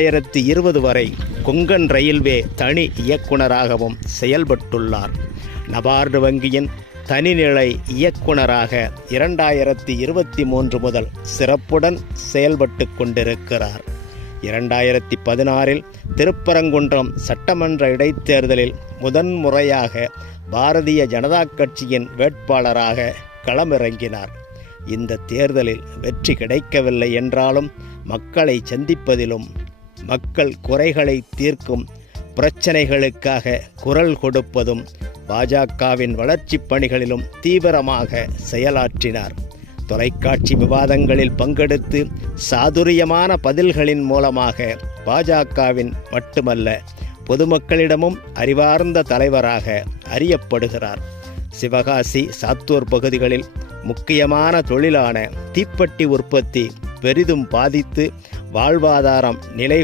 2020 வரை கொங்கன் ரயில்வே தனி இயக்குனராகவும் செயல்பட்டுள்ளார். நபார்டு வங்கியின் தனிநிலை இயக்குனராக 2023 முதல் சிறப்புடன் செயல்பட்டு கொண்டிருக்கிறார். 2016 திருப்பரங்குன்றம் சட்டமன்ற இடைத்தேர்தலில் முதன்முறையாக பாரதிய ஜனதா கட்சியின் வேட்பாளராக களமிறங்கினார். இந்த தேர்தலில் வெற்றி கிடைக்கவில்லை என்றாலும் மக்களை சந்திப்பதிலும் மக்கள் குறைகளை தீர்க்கும் பிரச்சனைகளுக்காக குரல் கொடுப்பதும் பாஜகவின் வளர்ச்சிப் பணிகளிலும் தீவிரமாக செயலாற்றினார். தொலைக்காட்சி விவாதங்களில் பங்கெடுத்து சாதுரியமான பதில்களின் மூலமாக பாஜகவின் மட்டுமல்ல பொதுமக்களிடமும் அறிவார்ந்த தலைவராக அறியப்படுகிறார். சிவகாசி, சாத்தூர் பகுதிகளில் முக்கியமான தொழிலான தீப்பெட்டி உற்பத்தி பெரிதும் பாதித்து வாழ்வாதாரம் நிலை